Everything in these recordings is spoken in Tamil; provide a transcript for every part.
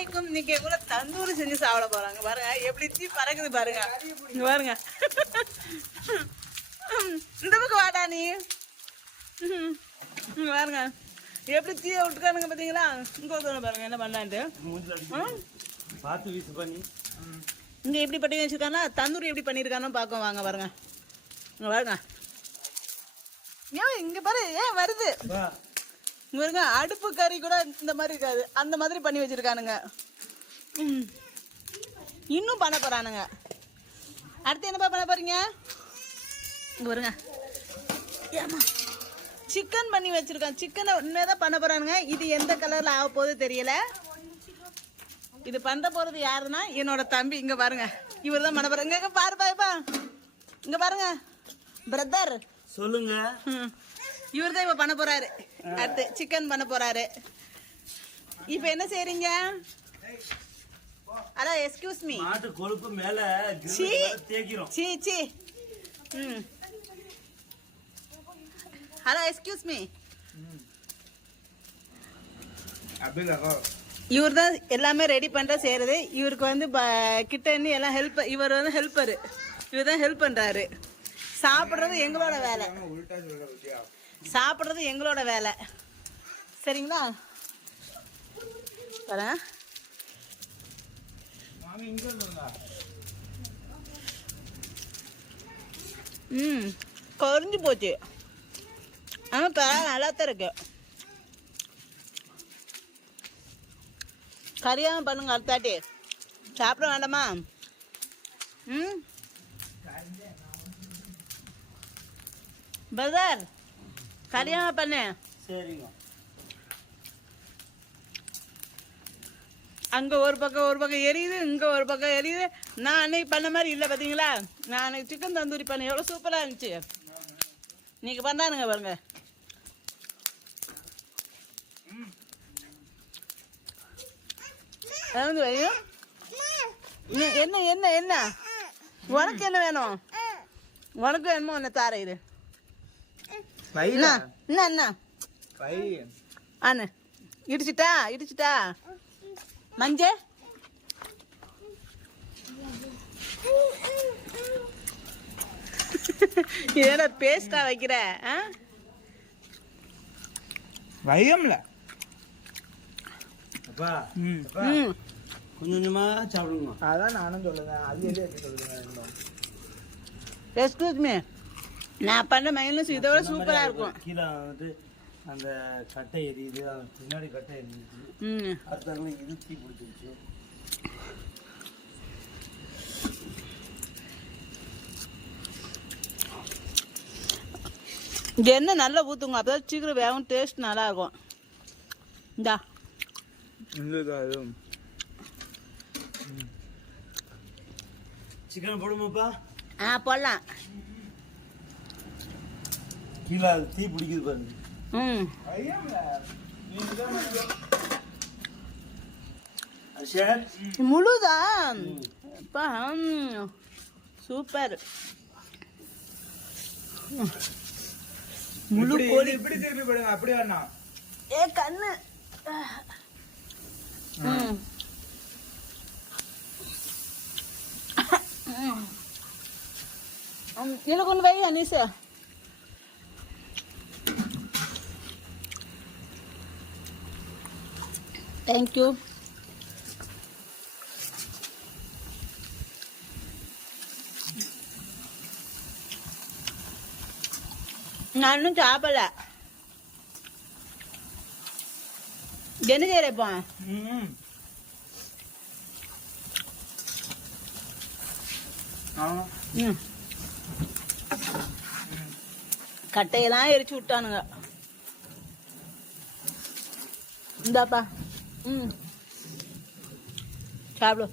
அலைக்கும். இன்னைக்கு கூட தந்தூரி செஞ்சு சாப்பிட போறாங்க பாருங்க. எப்படி தீ பறக்குது பாருங்க. இங்க பாருங்க. இந்த பக்கம் வாடா நீ. இங்க பாருங்க எப்படி தீய விட்டுக்கானுங்க பாத்தீங்களா. இங்க வந்து பாருங்க என்ன பண்ணான்ட்டு பார்த்து வீசு பண்ணி. இங்க எப்படி பண்ணி வச்சிருக்கானா தந்தூரி எப்படி பண்ணிருக்கானு பாக்க வாங்க பாருங்க. இங்க பாருங்க. ஏன் இங்க பாரு ஏன் வருது இங்க பாருங்க. அடுப்பு கறி கூட இந்த மாதிரி இருக்காது. அந்த மாதிரி பண்ணி வச்சிருக்கானுங்க. இன்னும் பண்ண போறானுங்க. அடுத்து என்னப்பா பண்ண போறீங்க? இங்க பாருங்க. ஏமா சிக்கன் பண்ணி வச்சிருக்கான். சிக்கனை உண்மையதான் பண்ண போறானுங்க. இது எந்த கலர்ல ஆக போகுது தெரியல. இது பண்ண போறது யாருன்னா என்னோட தம்பி. இங்க பாருங்க இவர் தான் பண்ண போறாங்க. இங்க பாரு பாருப்பா. இங்க பாருங்க பிரதர் சொல்லுங்க. இவர் தான் இப்ப பண்ண போறாரு. அடுத்து சிக்கன் பண்ண போறாரு. இப்ப என்ன செய்றீங்க? Hello excuse me. மாட்டு கொழுப்பு மேல தேய்க்கிறோம். சீ சீ. Hello excuse me. இவர் தான் எல்லாமே ரெடி பண்ற செய்யறது. இவருக்கு வந்து கிட்ட இருந்து எல்லாம் ஹெல்ப். இவர் வந்து ஹெல்ப்பரு. இவர் தான் ஹெல்ப் பண்றாரு. சாப்பிடுறது எங்களோட வேலை. சாப்பிடுறது எங்களோட வேலை. சரிங்களா? வரேன். குறைஞ்சு போச்சு. ஆனால் நல்லா தான் இருக்கு. கறியாம பண்ணுங்க அடுத்தாட்டி. சாப்பிட வேண்டாமா? பிரதர் கறியாம பண்ணு. சரிங்க. அங்க ஒரு பக்கம் எரியுது, இங்க ஒரு பக்கம் எரியுது. நான் அன்னைக்கு பண்ண மாதிரி இல்லை பாத்தீங்களா. நான் அன்னைக்கு சிக்கன் தந்தூரி பண்ண எவ்வளவு சூப்பரா இருந்துச்சு. நீங்க பண்ணானுங்க பாருங்க. என்ன என்ன என்ன உனக்கு என்ன வேணும்? உனக்கு வேணுமோ என்ன தார இது. என்ன என்ன அண்ணு இடிச்சிட்டா மஞ்ச ஏன்னா பேஸ்டா வைக்கிற வையம்ல கொஞ்சம் கொஞ்சமா சாப்பிடுங்க. அதான் நானும் சொல்லுவேன். அது சொல்லுவேன். Excuse me. நான் பண்ண மைனஸ் இதை விட சூப்பரா இருக்கும். கீழே வந்து அந்த கட்டை எரியுது. பின்னாடி கட்டை எரியுது. அடுத்த இது தீ பிடிச்சிருச்சு. இங்க என்ன நல்லா ஊத்துங்க. அப்பதான் சீக்கிரம் வேகும். டேஸ்ட் நல்லா இருக்கும். இந்தா சிக்கன் போடுமாப்பா? போடலாம். கீழே தீ பிடிக்குது பாருங்க. முழுதான் சூப்பர். முழு கோழி இப்படி திருப்பி போடுங்க. அப்படி வேணாம். ஏ கண்ணு. இதுல கொண்டு வை அனீஷா. தேங்க்யூ. நான் இன்னும் சாப்பிடல. என்ன செய்யறப்பா? கட்டையெல்லாம் எரிச்சு விட்டானுங்க. இந்தாப்பா. சாப்பிடு.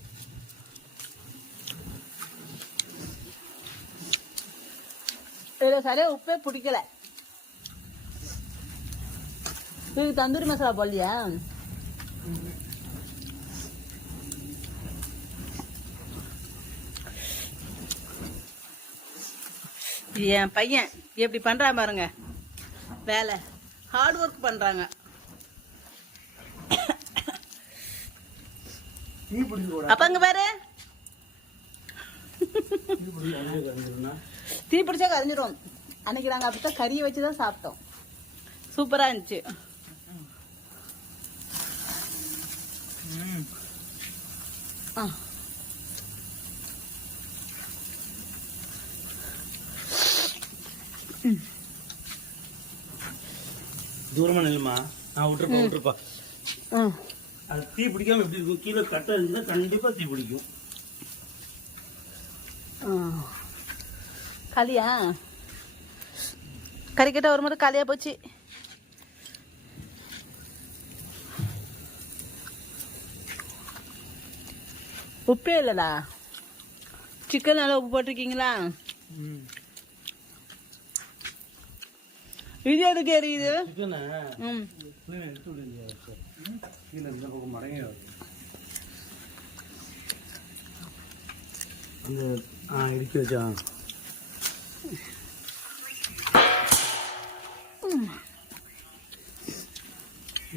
இதுல சரியா உப்பே பிடிக்கல. இதுக்கு தந்தூரி மசாலா போடலையா? என் பையன் எப்படி பண்றா பாருங்க. வேலை ஹார்ட் ஒர்க் பண்றாங்க. தீ பிடிச்சு கூட அப்ப அங்க பாரு, தீ பிடிச்சு அப்படியே கறந்துருன்னா தீ பிடிச்சா கரைஞ்சிரும். அன்னைக்கு நாங்க அப்படித்தான் கறியை வச்சுதான் சாப்பிட்டோம். சூப்பரா இருந்துச்சு. ஆ. தூரமா நில்லுமா. நான் விட்டுருப்பா. ஆ. அது தீ பிடிக்காம எப்படி இருக்கும்? கீழே கட்டை இருந்தா கண்டிப்பா தீ பிடிக்கும். களியா கறிக்கிட்ட வரும்போது களியா போச்சு. உப்பே இல்லடா. சிக்கன் நல்லா உப்பு போட்டிருக்கீங்களா? இது எதுக்கு எரியுது? சிக்கனை ம். எடுத்து விடுங்க. கீழே இந்த பக்கம் மடங்கி அந்த இடிக்க வச்சா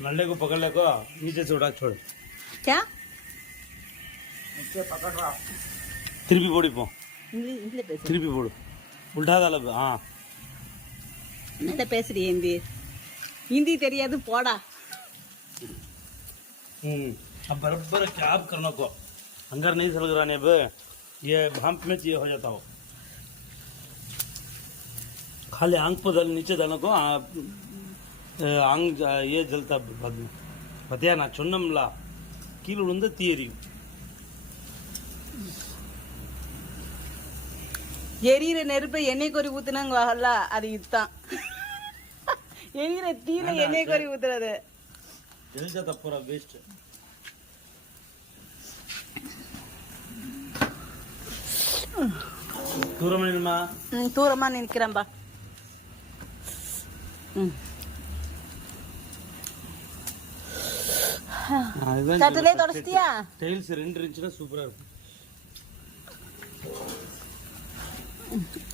नल्ले को पकड़ ले को नीचे से उठा छोड़ क्या नीचे पकड़ रहा திருப்பி போடு இப்போ இங்கிலீஷ்ல பேசு. திருப்பி போடு உல்டாதால என்ன பேசுறீ? ஹிந்தி ஹிந்தி தெரியாது போடா. अब बराबर कैप करना को अंदर नहीं सलग रहा अब ये भांप में ये हो जाता हो खाली आंख पर डाल नीचे डालने को आंग ये जलता बाद में पतिया ना चुन्नमला கீழே விழுந்து தீ எரியும். எரியிற நெருப்பை எண்ணெய் கொறி ஊத்துனாங்க வாங்கல, அது இதுதான். எரியிற தீல எண்ணெய் கொறி ஊத்துறது எரிஞ்சா தப்புறா வேஸ்ட். தூரமா நில்லுமா. தூரமா நிக்கிறேன்பா. தட்டுலே தொடச்சிட்டியா? டைல்ஸ் 2 இருந்துச்சுன்னா சூப்பரா இருக்கும்.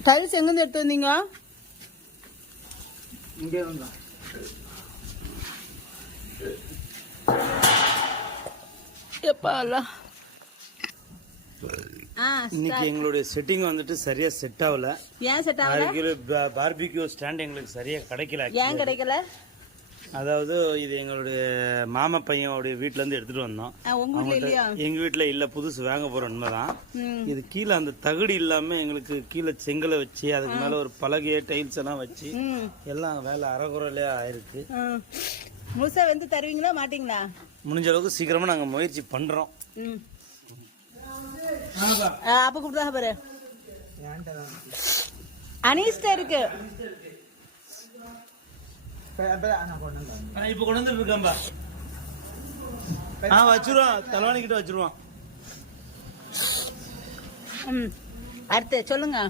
டைல்ஸ் எங்க இருந்து எடுத்து வந்தீங்க? இங்கே இருந்தா எப்பால இன்னைக்கு எங்களுடைய செட்டிங் வந்துட்டு சரியா செட் ஆகல. ஏன் செட் ஆகல? பார்பிக்யூ ஸ்டாண்ட் எங்களுக்கு சரியா கிடைக்கல. ஏன் கிடைக்கல? அதாவது இது எங்களுடைய மாமா பையனுடைய வீட்ல இருந்து எடுத்துட்டு வந்தோம். உங்க வீட்ல இல்லையா? எங்க வீட்ல இல்ல, புதுசு வாங்க போறோம் உண்மைதான். இது கீழே அந்த தகுடு இல்லாம எங்களுக்கு கீழே செங்கலை வச்சு அதுக்கு மேல ஒரு பலகைய டைல்ஸ் எல்லாம் வச்சு எல்லாம் வேலை அறகுறையிலே ஆயிருக்கு. முழுசா வந்து தருவீங்களா மாட்டீங்களா? முடிஞ்ச அளவுக்கு சீக்கிரமா நாங்க முயற்சி பண்றோம். அப்ப கூப்பிட்டா பாரு, அனீஸ்டா இருக்கு. இப்ப கொண்டு வந்து இருக்காம்பா. வச்சிருவான், தலைவாணி கிட்ட வச்சிருவான். அடுத்து சொல்லுங்க.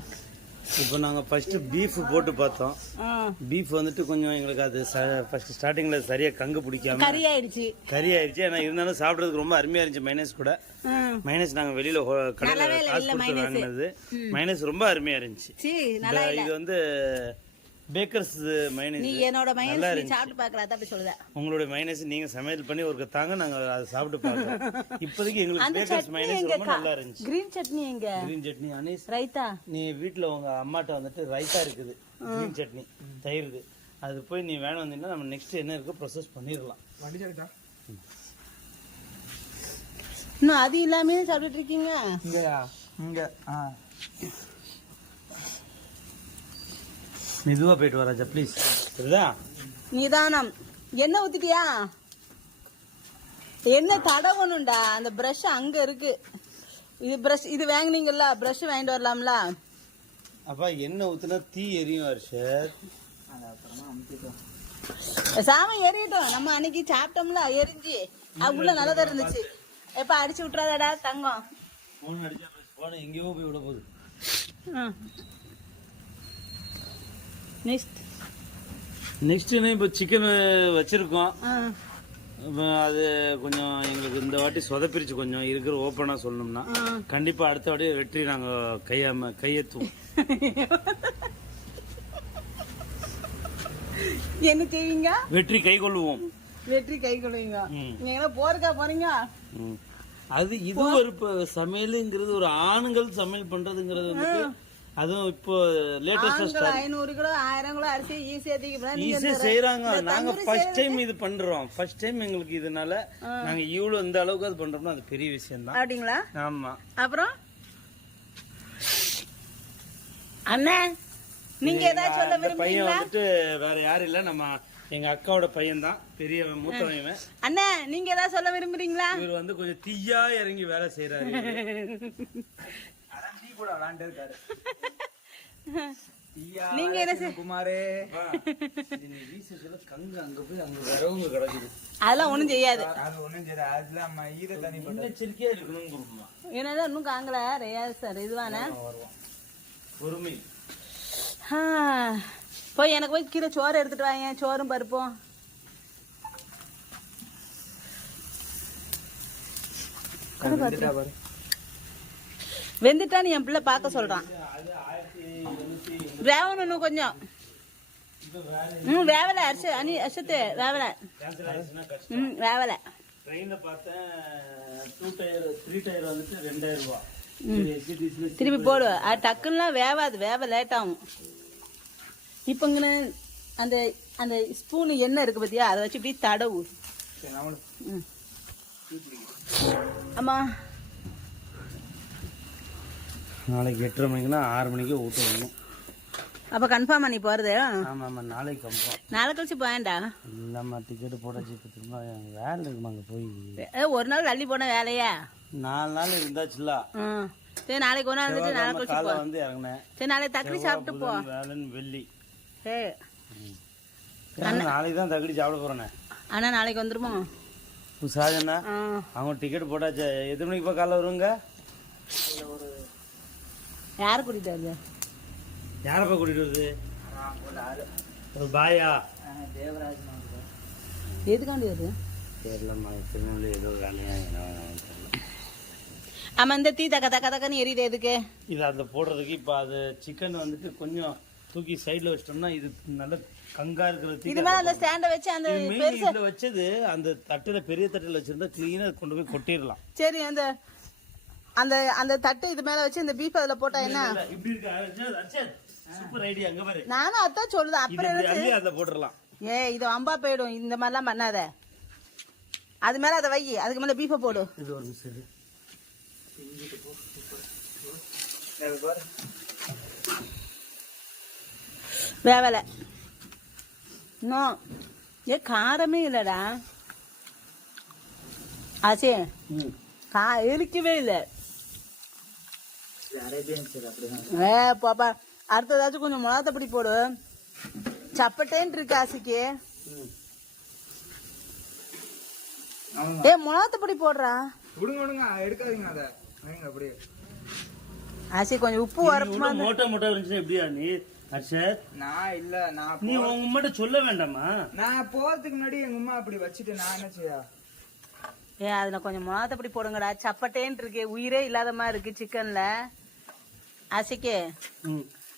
இப்போ நாங்க ஃபர்ஸ்ட் பீஃப் போட்டு பார்த்தோம். பீஃப் வந்துட்டு கொஞ்சம் எங்களுக்கு அது ஃபர்ஸ்ட் ஸ்டார்டிங்ல சரியா கங்கு பிடிக்காம கறி ஆயிடுச்சு. ஆனா இருந்தாலும் சாப்பிடுறதுக்கு ரொம்ப அருமையா இருந்துச்சு. மைனஸ் கூட மைனஸ் நாங்க வெளியில கடையில காசு கொடுத்து வாங்கினது. மைனஸ் ரொம்ப அருமையா இருந்துச்சு. இது வந்து பேக்கர்ஸ் மைனஸ். நீ என்னோட மைனஸ் நீ சாப்பிட்டு பார்க்கற அத அப்படி சொல்லுத. உங்களுடைய மைனஸ் நீங்க சமையல் பண்ணி ஒரு தாங்க நாங்க அதை சாப்பிட்டு பார்க்கறோம். இப்போதைக்கு எங்களுக்கு பேக்கர்ஸ் மைனஸ் ரொம்ப நல்லா இருந்துச்சு. கிரீன் சட்னி எங்க? கிரீன் சட்னி அனீஸ் ரைத்தா. நீ வீட்ல உங்க அம்மாட்ட வந்துட்டு ரைத்தா இருக்குது, கிரீன் சட்னி தயிர், அது போய் நீ வேணும் வந்தீங்கன்னா நம்ம நெக்ஸ்ட் என்ன இருக்கோ ப்ரோசஸ் பண்ணிடலாம். வண்டி சரிடா. இன்னும் அது இல்லாம சாப்பிட்டுட்டு இருக்கீங்க? இங்க மெதுவா போயிட்டு வராஜா ப்ளீஸ். சரிதா? நிதானம். எண்ணெய் ஊத்திட்டியா? எண்ணெய் தடவணும்டா. அந்த பிரஷ் அங்க இருக்கு. இது பிரஷ் இது வாங்குனீங்கல்ல, பிரஷ் வாங்கிட்டு வரலாம்ல. அப்பா எண்ணெய் ஊத்துனா தீ எரியும் ஹர்ஷத். சாம எரியட்டும். நம்ம அன்னைக்கு சாப்பிட்டோம்ல எரிஞ்சு அது உள்ள நல்லதா இருந்துச்சு. எப்ப அடிச்சு விட்டுறாதடா தங்கம். போன் அடிச்சா போன் எங்கேயோ போய் விட போகுது. நெக்ஸ்ட் என்ன இப்போ சிக்கன் வச்சிருக்கோம். அது கொஞ்சம் எங்களுக்கு இந்த வாட்டி சொதப்பிரிச்சு. கொஞ்சம் இருக்கிற ஓப்பனா சொல்லணும்னா கண்டிப்பா அடுத்த வாட்டி வெற்றி நாங்க கையெத்துவோம். என்ன செய்வீங்க? வெற்றி கை கொள்ளுவோம். வெற்றி கை கொள்வீங்க. நீங்க போறக்கா போறீங்க? அது இது ஒரு சமையலுங்கிறது ஒரு ஆணுங்கள் சமையல் பண்றதுங்கிறது வந்துட்டு அதுவும் இப்போ லேட்டஸ்டா 500 கிலோ 1000 கிலோ அரிசி ஈஸியா செய்யறாங்க. நாங்க ஃபர்ஸ்ட் டைம் இது பண்றோம். ஃபர்ஸ்ட் டைம் எங்களுக்கு இதனால நாங்க இவ்வளவு இந்த அளவுக்கு அது பண்றோம்னா அது பெரிய விஷயம் தான். அப்படிங்களா? ஆமா. அப்புறம் அண்ணா நீங்க ஏதாவது சொல்ல பையன் விரும்புறீங்களா? வந்துட்டு வேற யாரும் இல்ல, நம்ம எங்க அக்காவோட பையன் தான், பெரிய மூத்தவன். அண்ணா நீங்க ஏதாவது சொல்ல விரும்புறீங்களா? இவர் வந்து கொஞ்சம் தீயா இறங்கி வேலை செய்யறாரு. நீங்க என்ன குமாரே கங்கு அங்க போய் அங்க வரவங்க கிடக்குது. அதெல்லாம் ஒண்ணும் செய்யாது. அது ஒண்ணும் சரி அதெல்லாம் ஈர தண்ணி எச்சரிக்கையா இருக்கணும். என்னடா இன்னும் காங்கல ரேயாஸ் சார் இதுவானே பொறுமை. போய் எனக்கு போய் கீழே சோறு எடுத்துட்டு வாங்க, சோறும் பருப்போம். வெந்துட்டான்னு என் பிள்ளை பார்க்க சொல்றான். வேவணும் இன்னும் கொஞ்சம். வேவல அரிசி அனி அரிசத்து வேவல. வேவல. ட்ரெயின்ல பார்த்தேன் 2 டயர் 3 டயர் வந்துட்டு 2000 ரூபாய். திருப்பி போடு. அது டக்குன்னுலாம் வேவாது, வேவ லேட் ஆகும். இப்போங்கன்னு அந்த அந்த ஸ்பூனு எண்ணெய் இருக்கு பார்த்தியா, அதை வச்சு இப்படி தடவு. ஆமா நாளைக்கு 8:30 மணிக்குன்னா 6 மணிக்கு ஊற்றணும். அப்போ கன்ஃபார்ம் பண்ணி போகிறது? ஆமாம் ஆமாம், நாளைக்கு கன்ஃபார்ம். நாளை கழிச்சு போவேண்டா? இல்லைம்மா, டிக்கெட்டு போட்டாச்சு. இப்போ திரும்ப வேலை இருக்குமா அங்கே போய்? ஒரு நாள் தள்ளி போன வேலையா? 4 நாள் இருந்தாச்சுல்ல. சரி நாளைக்கு ஒரு நாள் வந்துட்டு நாளை கழிச்சு போ. வந்து இறங்கினேன். சரி நாளைக்கு தக்கடி சாப்பிட்டு போ. வேலைன்னு வெள்ளி. சரி நாளைக்கு தான் தக்கடி சாப்பிட போகிறேண்ணே. அண்ணா நாளைக்கு வந்துருமோ? சாஜண்ணா அவங்க டிக்கெட் போட்டாச்சு. எத்தனை மணிக்கு போய் காலைல வருவாங்க? யாரை கூட்டிகிட்டு வருது? யாரப்பா கூட்டிகிட்டு வருது? ஒரு பாயா? தேவராஜ் எதுக்காண்டி வருது தெரியலம்மா, திருநெல்வேலி ஏதோ வேலையா. ஆமாம், இந்த தீ தக்க தக்க தக்கன்னு எரியுது எதுக்கு? இது அதில் போடுறதுக்கு. இப்போ அது சிக்கன் வந்துட்டு கொஞ்சம் தூக்கி சைடில் வச்சிட்டோம்னா இது நல்ல கங்கா இருக்கிறது. இது மேலே அந்த ஸ்டாண்டை வச்சு அந்த இதில் வச்சது அந்த தட்டில் பெரிய தட்டில் வச்சிருந்தா கிளீனாக கொண்டு போய் கொட்டிடலாம். சரி அந்த அந்த அந்த தட்டு இது மேலே வச்சு இந்த பீஃப் அதில் போட்டா என்ன? இப்படி இருக்கு. Super idea. அங்கே பாரு, நானும் அதான் சொல்லுது. அப்புறம் அதில் போட்டுடலாம். இது அம்பா போயிடும். இந்த மாதிரிலாம் பண்ணாத. அது மேலே அதை வை, அதுக்கு மேலே பீஃபை போடு. இது ஒரு மிஸ். வேவலை இன்னும் காரமே இல்லடா. ஆச்சே இருக்கவே இல்லை. பாப்பா அடுத்ததாச்சும் கொஞ்சம் மிளகாத்தப்படி போடு. சப்பட்டேன்னு இருக்கு ஆசைக்கு. மிளகாத்தப்படி போடுறா. விடுங்க விடுங்க, எடுக்காதீங்க அதை. அப்படியே ஆசி கொஞ்சம் உப்பு வரப்புமா. மோட்டா மோட்டா இருந்துச்சு. எப்படியா நீ அர்ஷத்? நான் இல்ல, நான் நீ உங்க உம்மாட்ட சொல்ல வேண்டாமா? நான் போறதுக்கு முன்னாடி எங்க அம்மா அப்படி வச்சுட்டு நான் என்ன செய்யா? அதுல கொஞ்சம் மிளகாத்தப்படி போடுங்கடா. சப்பட்டேன்னு இருக்கு, உயிரே இல்லாத மாதிரி இருக்கு சிக்கன்ல. ஆசைக்கு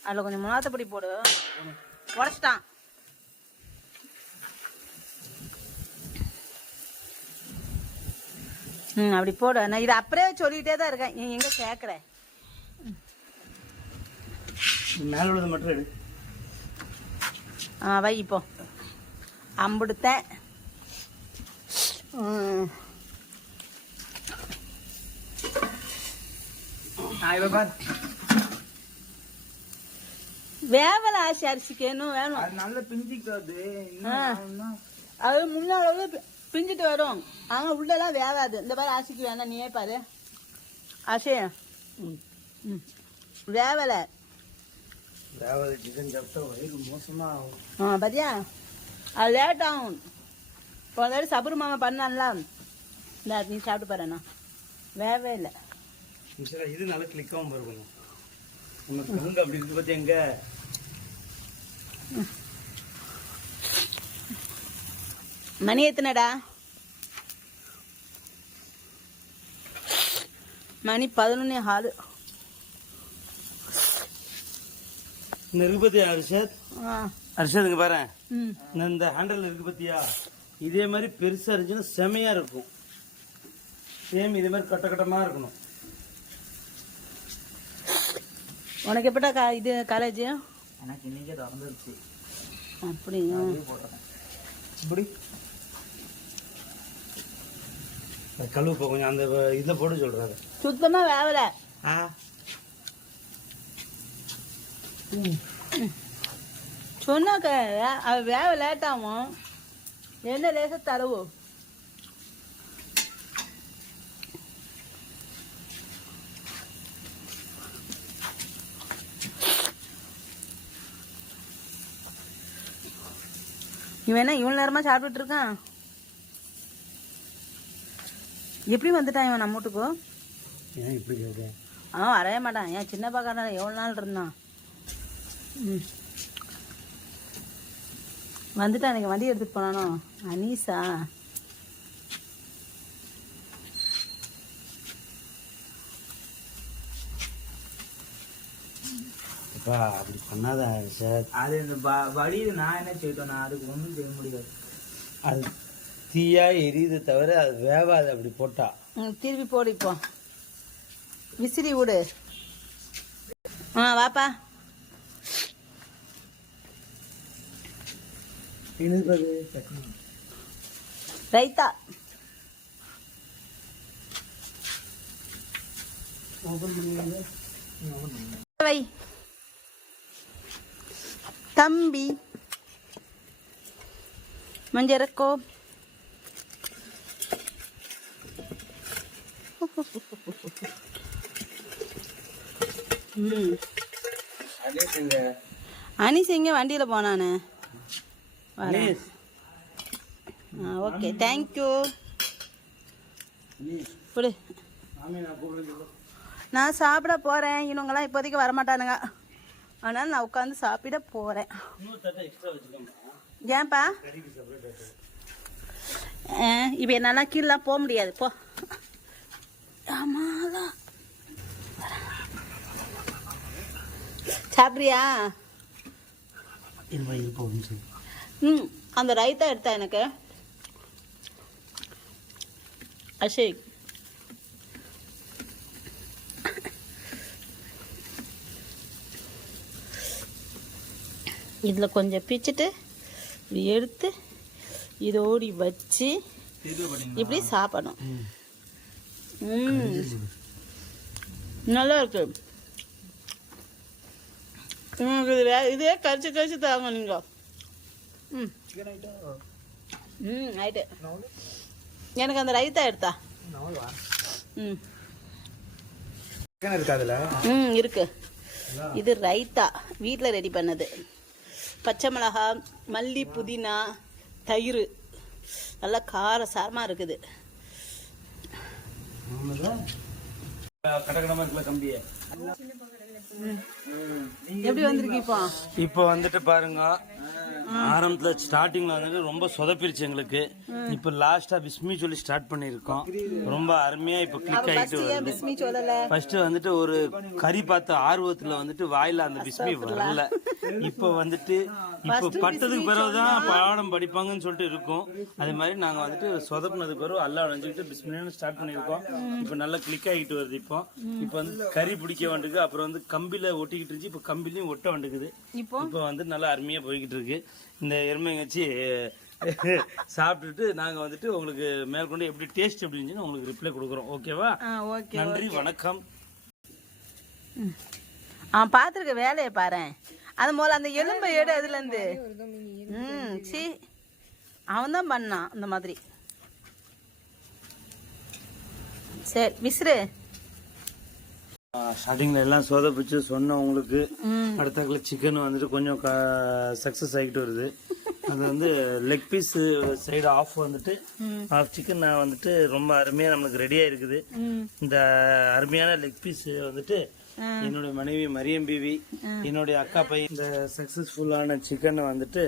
அதுல கொஞ்சம் மிளகாத்தப்படி போடு. உடச்சிட்டான். அப்படி போடு. நான் இதை அப்படியே சொல்லிட்டே தான் இருக்கேன். நீ எங்க கேட்குற? மேல உள்ளது மட்டும் எடு. வை இப்போ. அம்புடுத்தேன். வேவல ஆசி அரிசிக்கு இன்னும் வேணும். அது நல்ல பிஞ்சிக்காது. அது முன்னால பிஞ்சிட்டு வரும். ஆனா உள்ளெல்லாம் வேகாது. இந்த மாதிரி ஆசிக்கு வேணாம். நீயே பாரு ஆசி. வேவல வேவல சிக்கன் சாப்பிட்டா வயிறு மோசமா ஆகும். பாத்தியா, அது லேட் ஆகும். இப்போ சபரு மாமா பண்ணான்ல, இந்த நீ சாப்பிட்டு பாருண்ணா. வேவே இல்லை. இது நல்லா கிளிக்காகவும் இருக்கணும். உனக்கு கங்கு அப்படி இருக்கு பத்தி எங்க? மணி எத்தனடா? மணி 11:15. இருக்கு பத்தியா அரிஷத்? அரிஷத் இங்க பாரு, இந்த ஹேண்டல் இருக்கு பத்தியா? இதே மாதிரி பெருசா இருந்துச்சுன்னா செமையா இருக்கும். சேம் இதே மாதிரி கட்டமாக இருக்கணும். உனக்கு எப்படா இது காலேஜ்? எனக்கு இன்னைக்கே திறந்துருச்சு. அப்படியா? போட்டுறேன். இப்படி கழுவு கொஞ்சம் அந்த இதில் போட்டு சொல்கிறாரு. சுத்தமா வேவல. சொன்னாக்க அது வேவ லேட் ஆகும். என்ன லேசா தடவு. இவன் என்ன இவ்வளோ நேரமா சாப்பிட்டுட்டு இருக்கான்? எப்படி வந்துட்டான் இவன் நம்ம வீட்டுக்கு? ஏன் இப்படி கேட்க? அவன் வரைய மாட்டான். ஏன் சின்ன பார்க்கறனால எவ்வளோ நாள் இருந்தான். வந்துட்டான். எனக்கு வண்டி எடுத்துட்டு போனானோ அனீஸா? அப்படி பண்ணாத சார். அது இந்த வழியில் நான் என்ன செய்தோம், நான் அதுக்கு ஒன்றும் செய்ய முடியாது. அது தீயா எரியுது தவிர அது வேவாது அப்படி போட்டா. திருப்பி போடு. இப்போ விசிறி விடு. வாப்பா. ரைத்தா வை தம்பி. மஞ்சரக்கோ அனீஸ் எங்க வண்டியில போனானே. Okay thank you. புடு. நான் சாப்பிட போறேன். இவங்கெல்லாம் இப்போதைக்கு வரமாட்டானுங்க. அதனால நான் உட்காந்து சாப்பிட போறேன். ஏன்பா? இப்போ என்னால கீழே போக முடியாது. போ. ஆமாலா சாப்பிட்றியா? அந்த ரைத்தா எடுத்தா எனக்கு அஷேக். இதில் கொஞ்சம் பிச்சுட்டு இப்படி எடுத்து இதோடி வச்சு இப்படி சாப்பிடணும். நல்லா இருக்கு. இதே கரிச்சு கரிச்சு தாங்க நீங்க. ஆயிட்டு எனக்கு அந்த ரைத்தா எடுத்தா. இருக்கு. இது ரைத்தா வீட்டில் ரெடி பண்ணது. பச்சை மிளகா, மல்லி, புதினா, தயிர், நல்லா கார சாரமா இருக்குது. எப்படி வந்திருக்கு இப்போ? இப்போ வந்துட்டு பாருங்க, ஆரம்பத்துல ஸ்டார்டிங்ல வந்துட்டு ரொம்ப சொதப்பிருச்சு எங்களுக்கு. இப்போ லாஸ்டா பிஸ்மி சொல்லி ஸ்டார்ட் பண்ணிருக்கோம். ரொம்ப அருமையா இப்போ கிளிக் ஆயிட்டு வருது. ஃபர்ஸ்ட் வந்துட்டு ஒரு கறி பார்த்த ஆர்வத்துல வந்துட்டு வாயில அந்த பிஸ்மி வரல. இப்போ வந்துட்டு இப்போ பட்டதுக்கு பிறகுதான் பாடம் படிப்பாங்கன்னு சொல்லிட்டு இருக்கும். அதே மாதிரி நாங்க வந்துட்டு சொதப்பினதுக்கு பிறகு அல்லா அடைஞ்சுக்கிட்டு பிஸ்மின்னு ஸ்டார்ட் பண்ணிருக்கோம். இப்போ நல்லா கிளிக் ஆகிட்டு வருது. இப்போ வந்து கறி பிடிக்க வேண்டியது, அப்புறம் வந்து கம்பில ஒட்டிக்கிட்டு இருந்துச்சு. இப்போ கம்பிலையும் ஒட்ட வேண்டியது. இப்போ வந்து நல்லா அருமையா போய்கிட்டு இருக்கு. இந்த எருமையை வச்சு சாப்பிட்டுட்டு நாங்க வந்துட்டு உங்களுக்கு மேற்கொண்டு எப்படி டேஸ்ட் எப்படி இருந்துச்சுன்னு உங்களுக்கு ரிப்ளை கொடுக்குறோம். ஓகேவா? நன்றி, வணக்கம். பாத்துருக்க வேலையை பாரு. அது போல அந்த எலும்பை எடு அதுல இருந்து. சி அவன் தான் பண்ணான் அந்த மாதிரி. சரி விசிறு. ஸ்டார்டிங்ல எல்லாம் சொதப்பிச்சு சொன்னோம் உங்களுக்கு. அடுத்த சிக்கன் வந்துட்டு கொஞ்சம் சக்சஸ் ஆகிட்டு வருது. அது வந்து லெக் பீஸ் சைடு ஆஃப் வந்துட்டு ஆஃப் சிக்கன் வந்துட்டு ரொம்ப அருமையா நம்மளுக்கு ரெடியா இருக்குது. இந்த அருமையான லெக் பீஸ் வந்துட்டு என்னுடைய மனைவி மரியம் பிவி, என்னுடைய அக்கா பையன். இந்த சக்சஸ்ஃபுல்லான சிக்கன் வந்துட்டு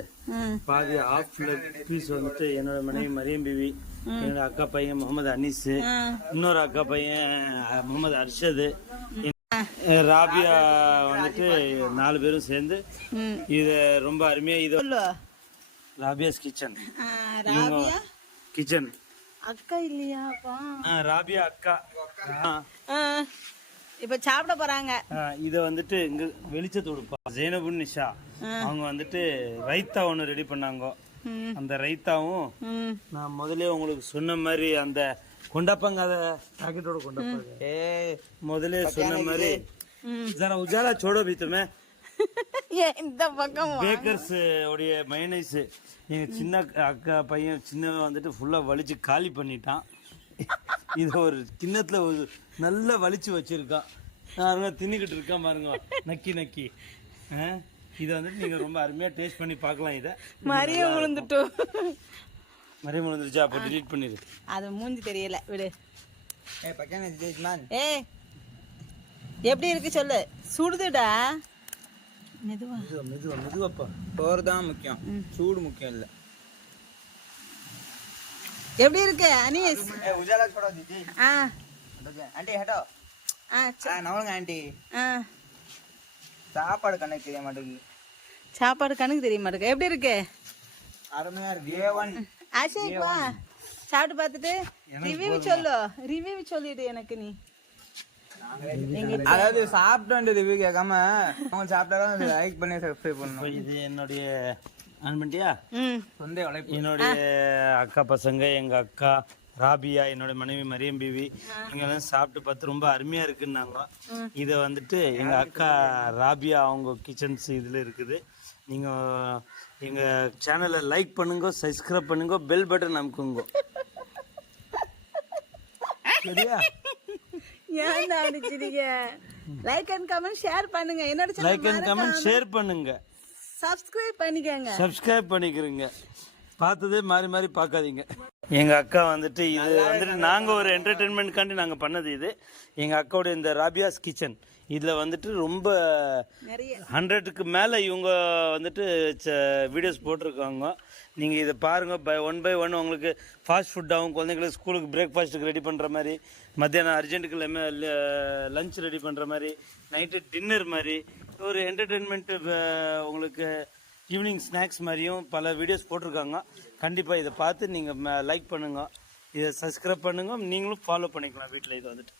பாதி ஆஃப் லெக் பீஸ் வந்துட்டு என்னோட மனைவி மரியம் பிவி, என்னோட அக்கா பையன் முகமது அனீஸ், இன்னொரு அக்கா பையன் முகமது அர்ஷது, ராபியா வந்துட்டு 4 பேரும் சேர்ந்து இது ரொம்ப அருமையா. இது ராபியாஸ் கிச்சன். கிச்சன் அக்கா இல்லையாப்பா? ராபியா அக்கா. இப்ப சாப்பிட போறாங்க. இத வந்துட்டு இங்க வெளிச்சத்தோடுப்பா ஜெயனபுன் நிஷா அவங்க வந்துட்டு ரைத்தா ஒன்று ரெடி பண்ணாங்க. அந்த ரைத்தாவும் நான் முதல்ல உங்களுக்கு சொன்ன மாதிரி அந்த கொண்டாப்பாங்க அத பாக்கெட்டோட கொண்டாப்பாங்க முதல்ல சொன்ன மாதிரி ஜரா உஜாலா சோடோ பீத்துமே இந்த பக்கம் பேக்கர்ஸ் உடைய மைனஸ் எங்க சின்ன அக்கா பையன் சின்னவன் வந்துட்டு ஃபுல்லா வலிச்சு காலி பண்ணிட்டான். இத ஒரு கிண்ணத்துல ஒரு நல்லா வலிச்சு வச்சிருக்கான். நான் தின்னுக்கிட்டு இருக்கேன் பாருங்க நக்கி நக்கி. இதை வந்துட்டு நீங்க ரொம்ப அருமையா டேஸ்ட் பண்ணி பார்க்கலாம். இதை மரியா விழுந்துட்டோம். மரியா விழுந்துருச்சா? அப்ப டிலீட் பண்ணிடு. அது மூஞ்சி தெரியல விடு. ஏ எப்படி இருக்கு சொல்லு. சுடுதுடா. மெதுவா மெதுவா மெதுவாப்பா. சோறு தான் முக்கியம், சூடு முக்கியம் இல்ல. எப்படி இருக்கு அனீஸ்? உஜாலா छोड़ो दीदी. आंटी हटो. नवलங்க आंटी. சாப்பாடு கணக்கு தெரிய மாட்டேங்குது. சாப்பாடு கணக்கு தெரிய மாட்டேங்குது. எப்படி இருக்கு? அருமையா இருக்கு. ஏவன் ஆஷிக் வா சாப்பிட்டு பார்த்துட்டு ரிவ்யூ சொல்லு. ரிவ்யூ சொல்லிடு எனக்கு நீ. அதாவது சாப்பிட்டு ரிவ்யூ கேட்காம அவங்க சாப்பிட்டாலும் லைக் பண்ணி சப்ஸ்கிரைப் பண்ணணும். இது என்னுடைய அன்பண்டியா சொந்த உழைப்பு. என்னுடைய அக்கா பசங்க, எங்க அக்கா ராபியா, என்னோட மனைவி மரியம் பிவி இங்கெல்லாம் சாப்பிட்டு பார்த்து ரொம்ப அருமையா இருக்குன்னாங்க. இதை வந்துட்டு எங்க அக்கா ராபியா அவங்க கிச்சன்ஸ் இதுல இருக்குது. நீங்க எங்க சேனலை லைக் பண்ணுங்க, சப்ஸ்கிரைப் பண்ணுங்க, பெல் பட்டன் அமுக்குங்க. சரியா? ஏன் அடிச்சிருக்க? லைக் அண்ட் கமெண்ட் ஷேர் பண்ணுங்க. என்னோட channel like and comment share பண்ணுங்க, சப்ஸ்கிரைப் பண்ணிக்கங்க. சப்ஸ்கிரைப் பண்ணிக்கிறீங்க. பார்த்ததே மாறி மாறி பார்க்காதீங்க. எங்க அக்கா வந்துட்டு இது வந்துட்டு நாங்க ஒரு என்டர்டெயின்மெண்ட்காண்டி நாங்க பண்ணது. இது எங்க அக்காவுடைய இந்த ராபியாஸ் கிச்சன். இதுல வந்துட்டு ரொம்ப 100க்கு மேல இவங்க வந்துட்டு வீடியோஸ் போட்டிருக்காங்க. நீங்க இதை பாருங்க. ஒன் பை ஒன் உங்களுக்கு ஃபாஸ்ட் ஃபுட்டாகவும், குழந்தைங்களுக்கு ஸ்கூலுக்கு பிரேக்ஃபாஸ்ட்டுக்கு ரெடி பண்ற மாதிரி, மத்தியானம் அர்ஜென்ட்டுக்கு லஞ்ச் ரெடி பண்ற மாதிரி, நைட்டு டின்னர் மாதிரி ஒரு என்டர்டெயின்மெண்ட் உங்களுக்கு ஈவினிங் ஸ்நாக்ஸ் மாதிரியும் பல வீடியோஸ் போட்டிருக்காங்க. கண்டிப்பாக இதை பார்த்து நீங்கள் லைக் பண்ணுங்கள், இதை சப்ஸ்கிரைப் பண்ணுங்கள், நீங்களும் ஃபாலோ பண்ணிக்கலாம் வீட்டில். இதை வந்துட்டு